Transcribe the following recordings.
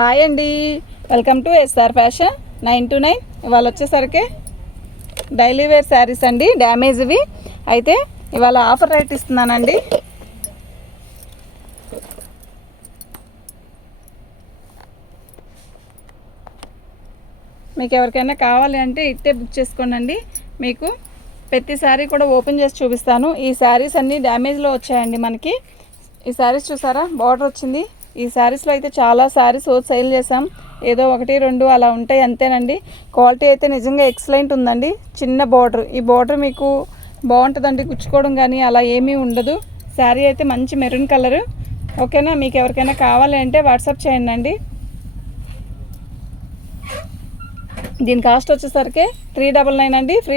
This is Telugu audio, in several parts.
హాయ్ అండి, వెల్కమ్ టు ఎస్ఆర్ ఫ్యాషన్ 929. ఇవాళ వచ్చేసరికి డైలీ వేర్ శారీస్ అండి, డ్యామేజ్వి అయితే ఇవాళ ఆఫర్ రేట్ ఇస్తున్నానండి. మీకు ఎవరికైనా కావాలి అంటే ఇట్టే బుక్ చేసుకోండి. మీకు ప్రతి శారీ కూడా ఓపెన్ చేసి చూపిస్తాను. ఈ శారీస్ అన్నీ డ్యామేజ్లో వచ్చాయండి. మనకి ఈ శారీస్ చూసారా, బార్డర్ వచ్చింది. ఈ శారీస్లో అయితే చాలా శారీస్ సేల్ చేసాం, ఏదో 1-2 అలా ఉంటాయి అంతేనండి. క్వాలిటీ అయితే నిజంగా ఎక్సలెంట్ ఉందండి. చిన్న బార్డర్, ఈ బార్డర్ మీకు బాగుంటుందండి, గుచ్చుకోవడం కానీ అలా ఏమీ ఉండదు. శారీ అయితే మంచి మెరూన్ కలరు. ఓకేనా, మీకు ఎవరికైనా కావాలి అంటే వాట్సాప్ చేయండి. దీని కాస్ట్ వచ్చేసరికి 399 అండి. ఫ్రీ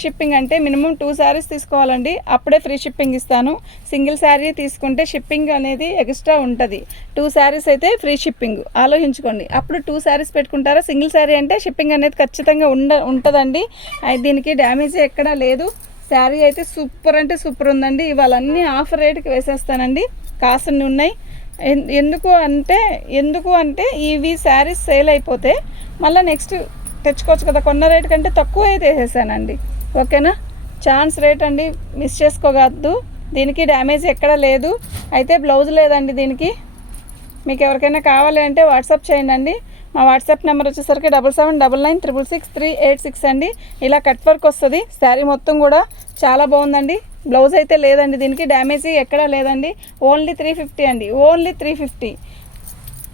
షిప్పింగ్ అంటే మినిమం 2 శారీస్ తీసుకోవాలండి, అప్పుడే ఫ్రీ షిప్పింగ్ ఇస్తాను. సింగిల్ శారీ తీసుకుంటే షిప్పింగ్ అనేది ఎక్స్ట్రా ఉంటుంది. 2 శారీస్ అయితే ఫ్రీ షిప్పింగ్, ఆలోచించుకోండి. అప్పుడు 2 శారీస్ పెట్టుకుంటారా, సింగిల్ శారీ అంటే షిప్పింగ్ అనేది ఖచ్చితంగా ఉంటుందండి. దీనికి డ్యామేజ్ ఎక్కడా లేదు. శారీ అయితే సూపర్ అంటే సూపర్ ఉందండి. ఇవాళ అన్నీ ఆఫర్ రేటుకి వేసేస్తానండి. కాసులు ఉన్నాయి. ఎందుకు అంటే ఇవి శారీస్ సేల్ అయిపోతే మళ్ళీ నెక్స్ట్ తెచ్చుకోవచ్చు కదా, కొన్న రేట్ కంటే తక్కువ అయితే వేసేసానండి. ఓకేనా, ఛాన్స్ రేట్ అండి, మిస్ చేసుకోవద్దు. దీనికి డ్యామేజ్ ఎక్కడ లేదు. అయితే బ్లౌజ్ లేదండి దీనికి. మీకు ఎవరికైనా కావాలి అంటే వాట్సాప్ చేయండి. మా వాట్సాప్ నెంబర్ వచ్చేసరికి 7799666386 అండి. ఇలా కట్ వర్క్ వస్తుంది. శారీ మొత్తం కూడా చాలా బాగుందండి. బ్లౌజ్ అయితే లేదండి దీనికి, డ్యామేజ్ ఎక్కడా లేదండి. ఓన్లీ 350 అండి, ఓన్లీ 350.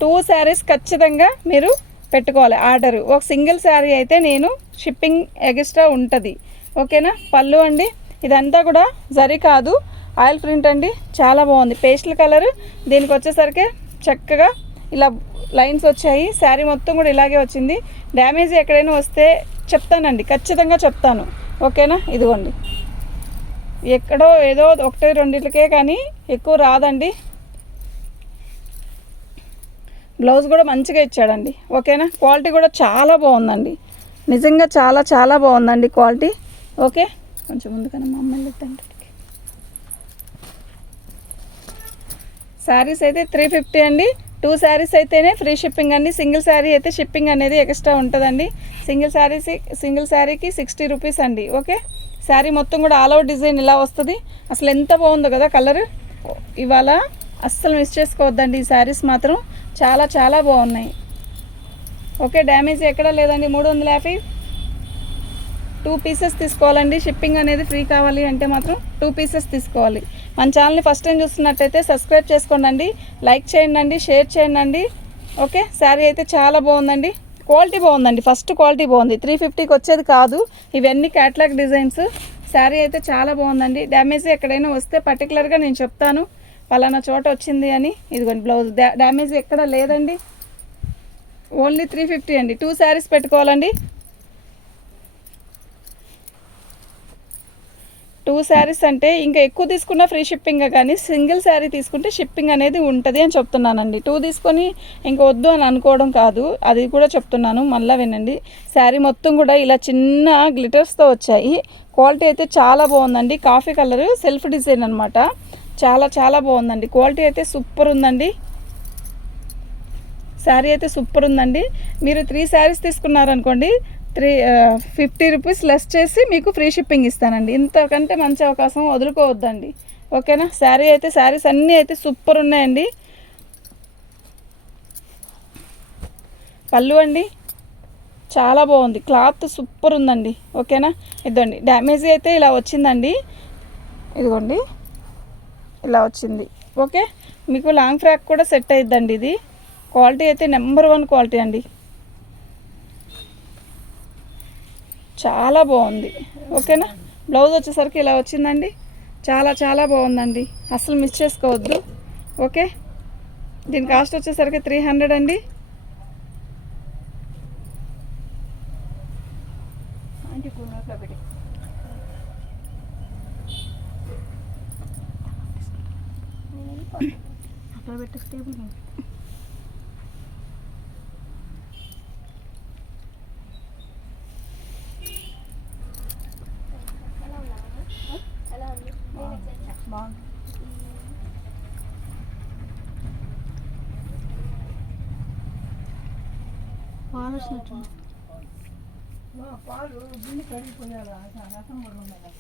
2 శారీస్ ఖచ్చితంగా మీరు పెట్టుకోవాలి ఆర్డరు. ఒక సింగిల్ శారీ అయితే నేను షిప్పింగ్ ఎక్స్ట్రా ఉంటుంది. ఓకేనా, పళ్ళు అండి, ఇదంతా కూడా జరీ కాదు, ఆయిల్ ప్రింట్ అండి. చాలా బాగుంది, పేస్టల్ కలర్. దీనికి వచ్చేసరికి చక్కగా ఇలా లైన్స్ వచ్చాయి. శారీ మొత్తం కూడా ఇలాగే వచ్చింది. డ్యామేజ్ ఎక్కడైనా వస్తే చెప్తానండి, ఖచ్చితంగా చెప్తాను. ఓకేనా, ఇదిగోండి, ఎక్కడో ఏదో 1-2 కానీ ఎక్కువ రాదండి. బ్లౌజ్ కూడా మంచిగా ఇచ్చాడండి. ఓకేనా, క్వాలిటీ కూడా చాలా బాగుందండి, నిజంగా చాలా చాలా బాగుందండి క్వాలిటీ. ఓకే, కొంచెం ముందుకన్నా మా అమ్మాయిలు తండ్రికి. శారీస్ అయితే 350 అండి. 2 శారీస్ అయితేనే ఫ్రీ షిప్పింగ్ అండి. సింగిల్ శారీ అయితే షిప్పింగ్ అనేది ఎక్స్ట్రా ఉంటుందండి. సింగిల్ శారీకి 60 రూపీస్ అండి. ఓకే, శారీ మొత్తం కూడా ఆల్ ఓవర్ డిజైన్ ఇలా వస్తుంది. అసలు ఎంత బాగుందో కదా కలర్. ఇవాళ అస్సలు మిస్ చేసుకోవద్దండి. ఈ శారీస్ మాత్రం చాలా చాలా బాగున్నాయి. ఓకే, డ్యామేజ్ ఎక్కడా లేదండి. 350, 2 పీసెస్ తీసుకోవాలండి. షిప్పింగ్ అనేది ఫ్రీ కావాలి అంటే మాత్రం 2 పీసెస్ తీసుకోవాలి. మన ఛానల్ని ఫస్ట్ టైం చూస్తున్నట్టయితే సబ్స్క్రైబ్ చేసుకోండి, లైక్ చేయండి, షేర్ చేయండి. ఓకే, శారీ అయితే చాలా బాగుందండి, క్వాలిటీ బాగుందండి. ఫస్ట్ క్వాలిటీ బాగుంది, 350కి వచ్చేది కాదు. ఇవన్నీ క్యాటలాగ్ డిజైన్స్. శారీ అయితే చాలా బాగుందండి. డ్యామేజ్ ఎక్కడైనా వస్తే పర్టికులర్గా నేను చెప్తాను, పలానా చోట వచ్చింది అని. ఇదిగోండి బ్లౌజ్, డ్యామేజ్ ఎక్కడ లేదండి. ఓన్లీ 350 అండి. 2 శారీస్ పెట్టుకోవాలండి. 2 శారీస్ అంటే ఇంకా ఎక్కువ తీసుకున్న ఫ్రీ షిప్పింగ్, కానీ సింగిల్ శారీ తీసుకుంటే షిప్పింగ్ అనేది ఉంటుంది అని చెప్తున్నానండి. 2 తీసుకొని ఇంకా వద్దు అని అనుకోవడం కాదు, అది కూడా చెప్తున్నాను, మళ్ళీ వినండి. శారీ మొత్తం కూడా ఇలా చిన్న గ్లిటర్స్తో వచ్చాయి. క్వాలిటీ అయితే చాలా బాగుందండి. కాఫీ కలర్ సెల్ఫ్ డిజైన్ అనమాట. చాలా చాలా బాగుందండి. క్వాలిటీ అయితే సూపర్ ఉందండి. శారీ అయితే సూపర్ ఉందండి. మీరు 3 శారీస్ తీసుకున్నారనుకోండి, 50 రూపీస్ లెస్ చేసి మీకు ఫ్రీ షిప్పింగ్ ఇస్తానండి. ఇంతకంటే మంచి అవకాశం వదులుకోవద్దండి. ఓకేనా, శారీస్ అన్నీ అయితే సూపర్ ఉన్నాయండి. పళ్ళు అండి, చాలా బాగుంది, క్లాత్ సూపర్ ఉందండి. ఓకేనా, ఇదండి డ్యామేజ్ అయితే ఇలా వచ్చిందండి. ఇదిగోండి ఇలా వచ్చింది. ఓకే, మీకు లాంగ్ ఫ్రాక్ కూడా సెట్ అయిద్దండి. ఇది క్వాలిటీ అయితే నెంబర్ 1 క్వాలిటీ అండి, చాలా బాగుంది. ఓకేనా, బ్లౌజ్ వచ్చేసరికి ఇలా వచ్చిందండి. చాలా చాలా బాగుందండి, అసలు మిస్ చేసుకోవద్దు. ఓకే, దీని కాస్ట్ వచ్చేసరికి 300 అండి. అక్కడ పెట్టి టేబుల్ బాగుంది. పాలు గిన్నె కడిగిపోయాలా రసం కూడా ఉండాలి.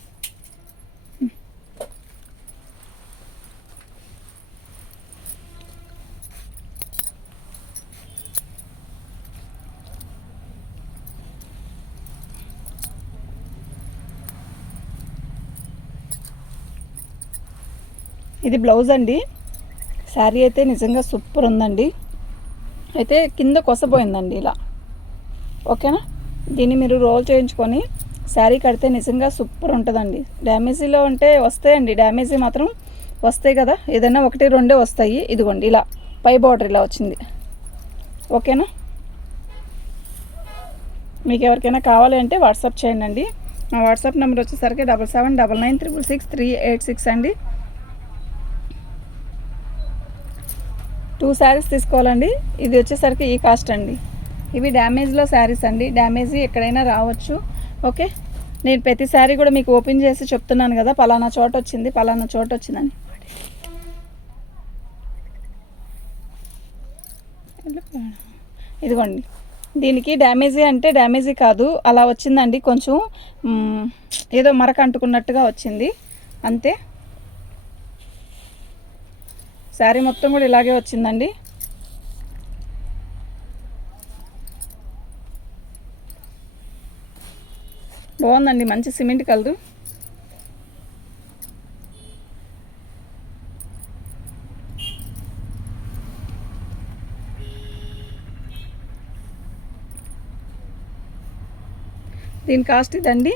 ఇది బ్లౌజ్ అండి. శారీ అయితే నిజంగా సూపర్ ఉందండి. అయితే కింద కొసపోయిందండి ఇలా. ఓకేనా, దీన్ని మీరు రోల్ చేయించుకొని శారీ కడితే నిజంగా సూపర్ ఉంటుందండి. డ్యామేజీలో ఉంటే వస్తాయండి, డ్యామేజీ మాత్రం వస్తాయి కదా, ఏదైనా ఒకటి రెండే వస్తాయి. ఇదిగోండి ఇలా పై బార్డర్ ఇలా వచ్చింది. ఓకేనా, మీకు ఎవరికైనా కావాలి అంటే వాట్సాప్ చేయండి. మా వాట్సాప్ నెంబర్ వచ్చేసరికి 7799666386 అండి. 2 శారీస్ తీసుకోవాలండి. ఇది వచ్చేసరికి ఈ కాస్ట్ అండి. ఇవి డ్యామేజ్లో శారీస్ అండి, డ్యామేజీ ఎక్కడైనా రావచ్చు. ఓకే, నేను ప్రతి శారీ కూడా మీకు ఓపెన్ చేసి చెప్తున్నాను కదా, పలానా చోట వచ్చింది, పలానా చోట వచ్చిందని. ఇదిగోండి, దీనికి డ్యామేజీ అంటే డ్యామేజీ కాదు, అలా వచ్చిందండి. కొంచెం ఏదో మరక అంటుకున్నట్టుగా వచ్చింది అంతే. శారీ మొత్తం కూడా ఇలాగే వచ్చిందండి. బాగుందండి, మంచి సిమెంట్ కలరు. దీని కాస్ట్ ఇదండి.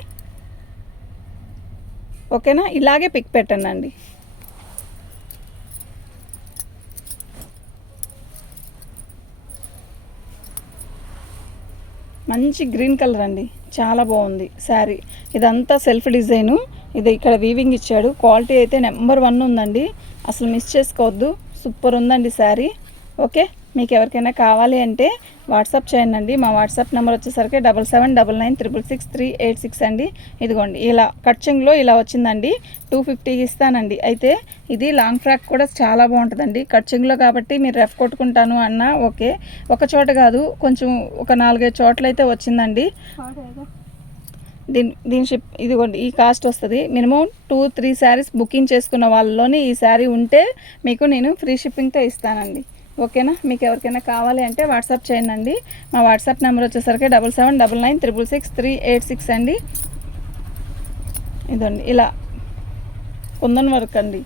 ఓకేనా, ఇలాగే పిక్ పెట్టండి. మంచి గ్రీన్ కలర్ అండి, చాలా బాగుంది శారీ. ఇదంతా సెల్ఫ్ డిజైను. ఇది ఇక్కడ వీవింగ్ ఇచ్చాడు. క్వాలిటీ అయితే నెంబర్ 1 ఉందండి, అసలు మిస్ చేసుకోవద్దు. సూపర్ ఉందండి శారీ. ఓకే, మీకు ఎవరికైనా కావాలి అంటే వాట్సాప్ చేయండి. మా వాట్సాప్ నెంబర్ వచ్చేసరికి 7799666386 అండి. ఇదిగోండి ఇలా కట్చింగ్లో ఇలా వచ్చిందండి. 250 ఇస్తానండి. అయితే ఇది లాంగ్ ఫ్రాక్ కూడా చాలా బాగుంటుందండి కట్చింగ్లో, కాబట్టి మీరు రఫ్ కొట్టుకుంటాను అన్నా ఓకే. ఒక చోట కాదు, కొంచెం ఒక 4-5 చోట్ల అయితే వచ్చిందండి. దీని షిప్ ఇదిగోండి ఈ కాస్ట్ వస్తుంది. మినిమం 2-3 శారీస్ బుకింగ్ చేసుకున్న వాళ్ళలోని ఈ శారీ ఉంటే మీకు నేను ఫ్రీ షిప్పింగ్తో ఇస్తానండి. ఓకేనా, మీకు ఎవరికైనా కావాలి అంటే వాట్సాప్ చేయండి. మా వాట్సాప్ నెంబర్ వచ్చేసరికి 7799666386 అండి. ఇదండి ఇలా కుందన్ వర్క్ అండి,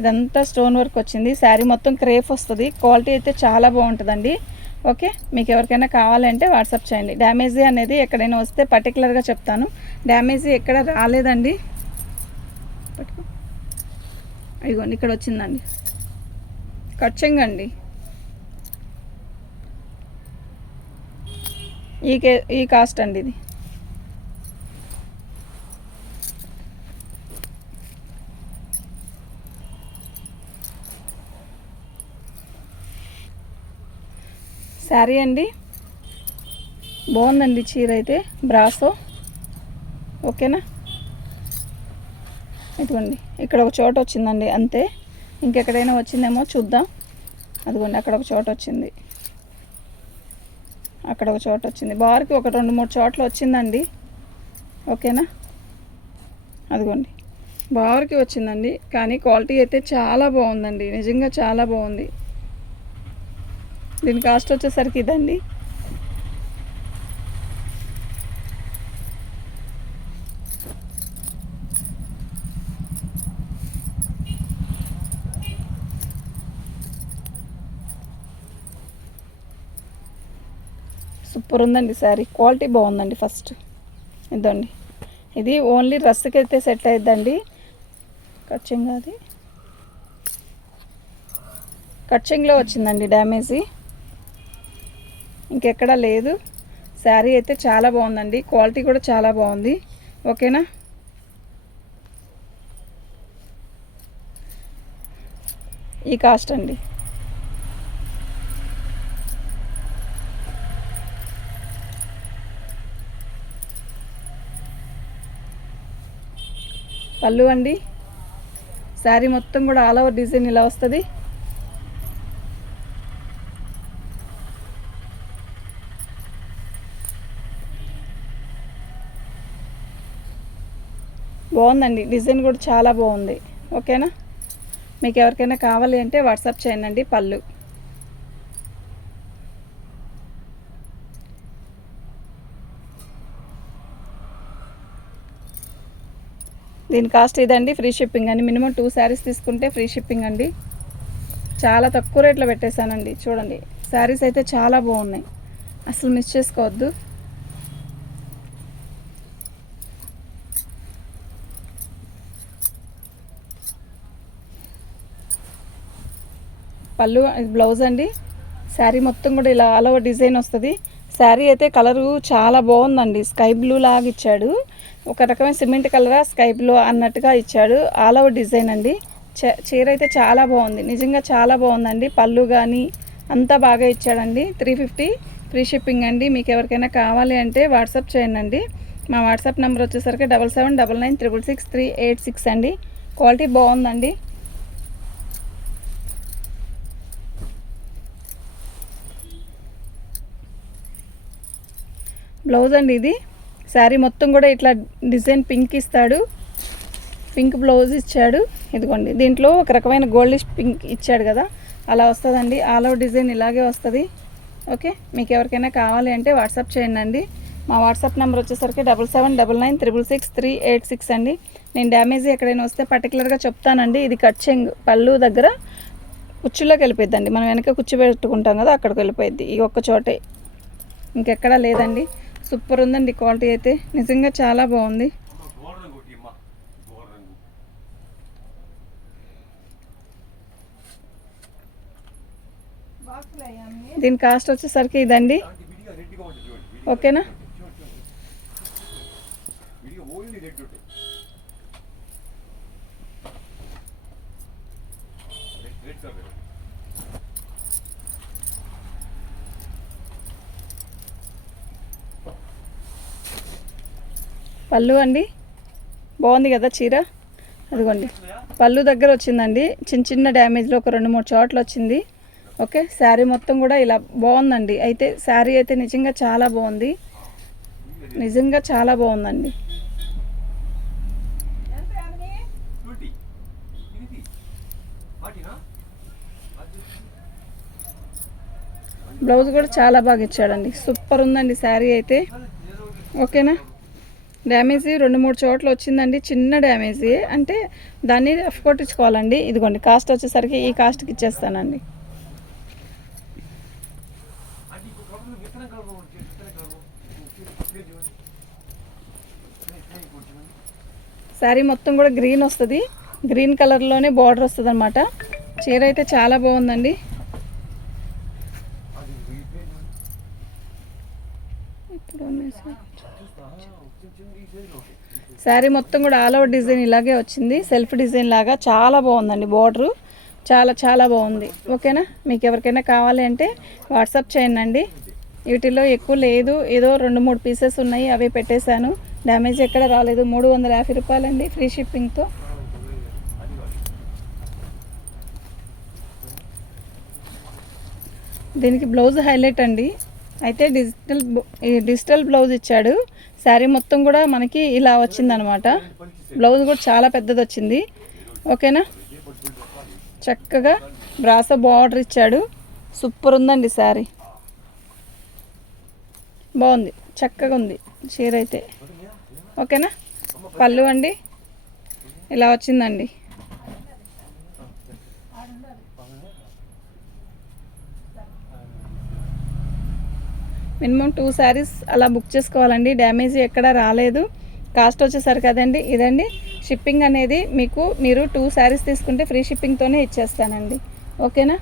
ఇదంతా స్టోన్ వర్క్ వచ్చింది. శారీ మొత్తం క్రేప్ వస్తుంది. క్వాలిటీ అయితే చాలా బాగుంటుందండి. ఓకే, మీకు ఎవరికైనా కావాలంటే వాట్సాప్ చేయండి. డ్యామేజీ అనేది ఎక్కడైనా వస్తే పర్టికులర్గా చెప్తాను. డ్యామేజీ ఎక్కడ రాలేదండి. ఇదిగోండి ఇక్కడ వచ్చిందండి కట్చింగ్ అండి. ఈ కాస్ట్ అండి ఇది. శారీ అండి బాగుందండి, చీర అయితే బ్రాసో. ఓకేనా, ఇదిగోండి ఇక్కడ ఒక చోట వచ్చిందండి అంతే. ఇంకెక్కడైనా వచ్చిందేమో చూద్దాం. అదిగోండి అక్కడ ఒక చోట వచ్చింది, అక్కడ ఒక చోట వచ్చింది. బార్కి ఒక 2-3 చోట్ల వచ్చిందండి. ఓకేనా, అదిగోండి బార్కి వచ్చిందండి. కానీ క్వాలిటీ అయితే చాలా బాగుందండి, నిజంగా చాలా బాగుంది. దీని కాస్ట్ వచ్చేసరికి ఇదండి. సూపర్ ఉందండి శారీ, క్వాలిటీ బాగుందండి. ఫస్ట్ ఇదండి, ఇది ఓన్లీ డ్రెస్కి అయితే సెట్ అయిద్దండి. కట్చింగ్ అది కట్చింగ్లో వచ్చిందండి డ్యామేజీ, ఇంకెక్కడా లేదు. శారీ అయితే చాలా బాగుందండి, క్వాలిటీ కూడా చాలా బాగుంది. ఓకేనా, ఈ కాస్ట్ అండి. పళ్ళు అండి, శారీ మొత్తం కూడా ఆల్ ఓవర్ డిజైన్ ఇలా వస్తుంది. బాగుందండి, డిజైన్ కూడా చాలా బాగుంది. ఓకేనా, మీకు ఎవరికైనా కావాలి అంటే వాట్సాప్ చేయండి. పళ్ళు దీని కాస్ట్ ఇదండి, ఫ్రీ షిప్పింగ్ అండి. మినిమం 2 శారీస్ తీసుకుంటే ఫ్రీ షిప్పింగ్ అండి. చాలా తక్కువ రేట్లో పెట్టేశానండి. చూడండి, శారీస్ అయితే చాలా బాగున్నాయి, అసలు మిస్ చేసుకోవద్దు. పళ్ళు బ్లౌజ్ అండి. శారీ మొత్తం కూడా ఇలా ఆల్ ఓవర్ డిజైన్ వస్తుంది. శారీ అయితే కలరు చాలా బాగుందండి, స్కై బ్లూ లాగా ఇచ్చాడు. ఒక రకమైన సిమెంట్ కలరా స్కై బ్లూ అన్నట్టుగా ఇచ్చాడు. ఆల్ ఓవర్ డిజైన్ అండి. చీర అయితే చాలా బాగుంది, నిజంగా చాలా బాగుందండి. పళ్ళు కానీ అంతా బాగా ఇచ్చాడండి. 350 ఫ్రీ షిప్పింగ్ అండి. మీకు ఎవరికైనా కావాలి అంటే వాట్సాప్ చేయండి. మా వాట్సాప్ నెంబర్ వచ్చేసరికి 7799666386 అండి. క్వాలిటీ బాగుందండి. బ్లౌజ్ అండి ఇది. శారీ మొత్తం కూడా ఇట్లా డిజైన్ పింక్ ఇస్తాడు, పింక్ బ్లౌజ్ ఇచ్చాడు. ఇదిగోండి, దీంట్లో ఒక రకమైన గోల్డిష్ పింక్ ఇచ్చాడు కదా, అలా వస్తుందండి. ఆల్ ఓవర్ డిజైన్ ఇలాగే వస్తుంది. ఓకే, మీకు ఎవరికైనా కావాలి అంటే వాట్సాప్ చేయండి. మా వాట్సాప్ నెంబర్ వచ్చేసరికి 7799666386 అండి. నేను డ్యామేజ్ ఎక్కడైనా వస్తే పర్టికులర్గా చెప్తానండి. ఇది కట్ చెంగ్ పళ్ళు దగ్గర కుచ్చులోకి వెళ్ళిపోద్దండి. మనం వెనక కుచ్చు పెట్టుకుంటాం కదా, అక్కడికి వెళ్ళిపోద్ది. ఈ ఒక్క చోటే, ఇంకెక్కడా లేదండి. సూపర్ ఉందండి, క్వాలిటీ అయితే నిజంగా చాలా బాగుంది. దీని కాస్ట్ వచ్చేసరికి ఇదండి. ఓకేనా, పళ్ళు అండి. బాగుంది కదా చీర. అదిగోండి, పళ్ళు దగ్గర వచ్చిందండి. చిన్న చిన్న డ్యామేజ్లో ఒక 2-3 చోట్ల వచ్చింది. ఓకే, శారీ మొత్తం కూడా ఇలా బాగుందండి. అయితే శారీ అయితే నిజంగా చాలా బాగుంది, నిజంగా చాలా బాగుందండి. బ్లౌజ్ కూడా చాలా బాగా ఇచ్చాడండి. సూపర్ ఉందండి శారీ అయితే. ఓకేనా, డ్యామేజ్ 2-3 చోట్ల వచ్చిందండి. చిన్న డ్యామేజ్ అంటే దాన్ని రఫ్ కొట్టించుకోవాలండి. ఇదిగోండి, కాస్ట్ వచ్చేసరికి ఈ కాస్ట్కి ఇచ్చేస్తానండి. శారీ మొత్తం కూడా గ్రీన్ వస్తుంది, గ్రీన్ కలర్లోనే బార్డర్ వస్తుంది అన్నమాట. చీర అయితే చాలా బాగుందండి. శారీ మొత్తం కూడా ఆల్ ఓవర్ డిజైన్ ఇలాగే వచ్చింది, సెల్ఫ్ డిజైన్ లాగా. చాలా బాగుందండి, బార్డరు చాలా చాలా బాగుంది. ఓకేనా, మీకు ఎవరికైనా కావాలి అంటే వాట్సాప్ చేయండి. వీటిలో ఎక్కువ లేదు, ఏదో 2-3 పీసెస్ ఉన్నాయి, అవే పెట్టేశాను. డ్యామేజ్ ఎక్కడ రాలేదు. 350 రూపాయలండి, ఫ్రీ షిప్పింగ్తో. దీనికి బ్లౌజ్ హైలైట్ అండి. అయితే డిజిటల్ బ్లౌజ్ ఇచ్చాడు. శారీ మొత్తం కూడా మనకి ఇలా వచ్చిందనమాట. బ్లౌజ్ కూడా చాలా పెద్దది వచ్చింది. ఓకేనా, చక్కగా బ్రాసో బార్డర్ ఇచ్చాడు. సూపర్ ఉందండి శారీ, బాగుంది, చక్కగా ఉంది చీర అయితే. ఓకేనా, పళ్ళు అండి ఇలా వచ్చిందండి. మినిమం 2 శారీస్ అలా బుక్ చేసుకోవాలండి. డ్యామేజ్ ఎక్కడా రాలేదు. కాస్ట్ వచ్చేసరికి అదండి, ఇదండి. షిప్పింగ్ అనేది మీరు 2 శారీస్ తీసుకుంటే ఫ్రీ షిప్పింగ్తోనే ఇచ్చేస్తానండి. ఓకేనా,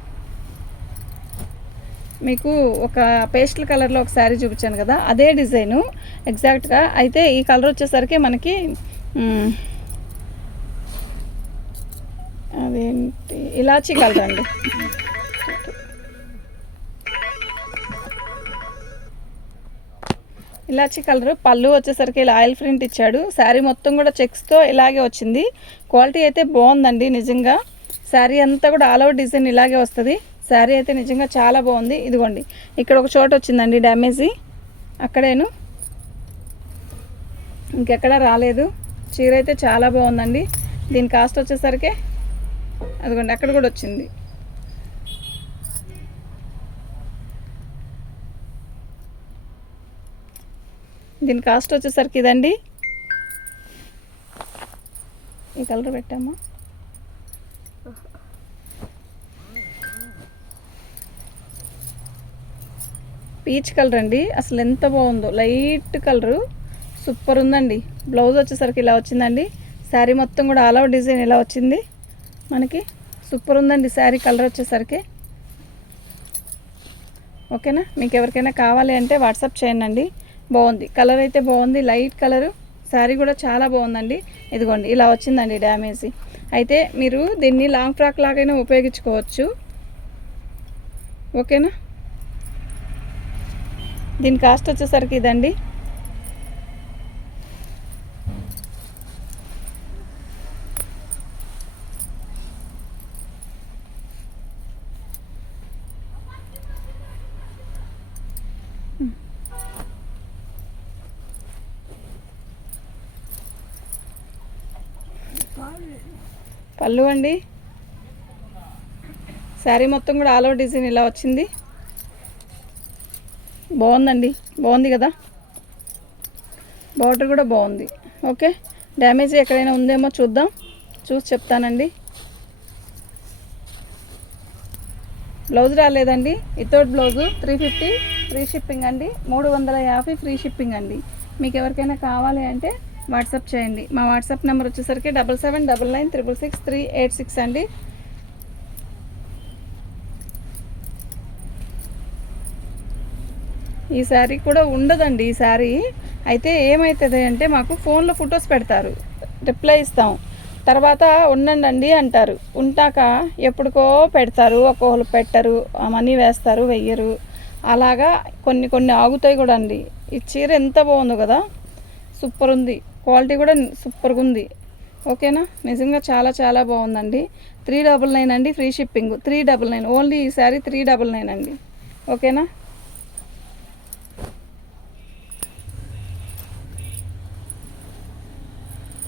మీకు ఒక పేస్టల్ కలర్లో ఒక శారీ చూపించాను కదా, అదే డిజైను ఎగ్జాక్ట్గా. అయితే ఈ కలర్ వచ్చేసరికి మనకి అదేంటి ఇలాచీ కలర్ అండి. ఇలాచీ కలర్. పళ్ళు వచ్చేసరికి ఇలా ఆయిల్ ప్రింట్ ఇచ్చాడు. శారీ మొత్తం కూడా చెక్స్తో ఇలాగే వచ్చింది. క్వాలిటీ అయితే బాగుందండి నిజంగా. శారీ అంతా కూడా ఆల్ ఓవర్ డిజైన్ ఇలాగే వస్తుంది. శారీ అయితే నిజంగా చాలా బాగుంది. ఇదిగోండి, ఇక్కడ ఒక చోట వచ్చిందండి డ్యామేజీ, అక్కడేను, ఇంకెక్కడా రాలేదు. చీర అయితే చాలా బాగుందండి. దీని కాస్ట్ వచ్చేసరికి అదిగోండి అక్కడ కూడా వచ్చింది. దీని కాస్ట్ వచ్చేసరికి ఇదండి. ఈ కలర్ పెట్టామా, పీచ్ కలర్ అండి. అసలు ఎంత బాగుందో, లైట్ కలరు, సూపర్ ఉందండి. బ్లౌజ్ వచ్చేసరికి ఇలా వచ్చిందండి. శారీ మొత్తం కూడా ఆల్ ఓవర్ డిజైన్ ఇలా వచ్చింది మనకి. సూపర్ ఉందండి శారీ కలర్ వచ్చేసరికి. ఓకేనా, మీకు ఎవరికైనా కావాలి అంటే వాట్సాప్ చేయండి. బాగుంది, కలర్ అయితే బాగుంది, లైట్ కలరు. శారీ కూడా చాలా బాగుందండి. ఇదిగోండి ఇలా వచ్చిందండి డ్యామేజ్. అయితే మీరు దీన్ని లాంగ్ ఫ్రాక్ లాగైనా ఉపయోగించుకోవచ్చు. ఓకేనా, దీని కాస్ట్ వచ్చేసరికి ఇదండి. పళ్ళు అండి. శారీ మొత్తం కూడా ఆల్ ఓవర్ డిజైన్ ఇలా వచ్చింది. బాగుందండి, బాగుంది కదా. బార్డర్ కూడా బాగుంది. ఓకే, డ్యామేజ్ ఎక్కడైనా ఉందేమో చూద్దాం, చూసి చెప్తానండి. బ్లౌజ్ రాలేదండి. వితౌట్ బ్లౌజు 350 ఫ్రీ షిప్పింగ్ అండి. 350 ఫ్రీ షిప్పింగ్ అండి. మీకు ఎవరికైనా కావాలి అంటే వాట్సాప్ చేయండి. మా వాట్సాప్ నెంబర్ వచ్చేసరికి 7799666386 అండి. ఈ శారీ కూడా ఉండదండి. ఈ శారీ అయితే ఏమవుతుంది అంటే మాకు ఫోన్లో ఫొటోస్ పెడతారు, రిప్లై ఇస్తాం, తర్వాత ఉండండి అంటారు. ఉంటాక ఎప్పటికో పెడతారు, ఒక్కొక్కరు పెట్టరు, మనీ వేస్తారు, వెయ్యరు. అలాగా కొన్ని ఆగుతాయి కూడా అండి. ఈ చీర ఎంత బాగుందో కదా, సూపర్ ఉంది. క్వాలిటీ కూడా సూపర్గా ఉంది. ఓకేనా, నిజంగా చాలా చాలా బాగుందండి. 399 అండి ఫ్రీ షిప్పింగ్. 399 ఓన్లీ. ఈ శారీ 399 అండి. ఓకేనా,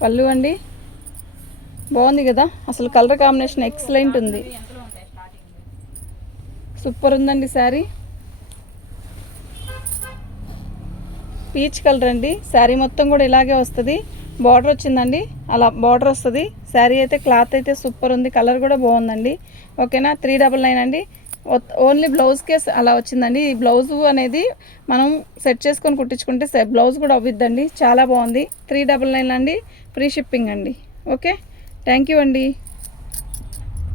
పళ్ళు అండి. బాగుంది కదా, అసలు కలర్ కాంబినేషన్ ఎక్సలెంట్ ఉంది, సూపర్ ఉందండి శారీ. పీచ్ కలర్ అండి. శారీ మొత్తం కూడా ఇలాగే వస్తుంది. బార్డర్ వచ్చిందండి, అలా బార్డర్ వస్తుంది. శారీ అయితే క్లాత్ అయితే సూపర్ ఉంది, కలర్ కూడా బాగుందండి. ఓకేనా, 399 అండి. ఓన్లీ బ్లౌజ్కే అలా వచ్చిందండి. ఈ బ్లౌజు అనేది మనం సెట్ చేసుకొని కుట్టించుకుంటే బ్లౌజ్ కూడా అవ్విద్దండి. చాలా బాగుంది. 399 అండి, ఫ్రీ షిప్పింగ్ అండి. ఓకే, థ్యాంక్ యూ అండి.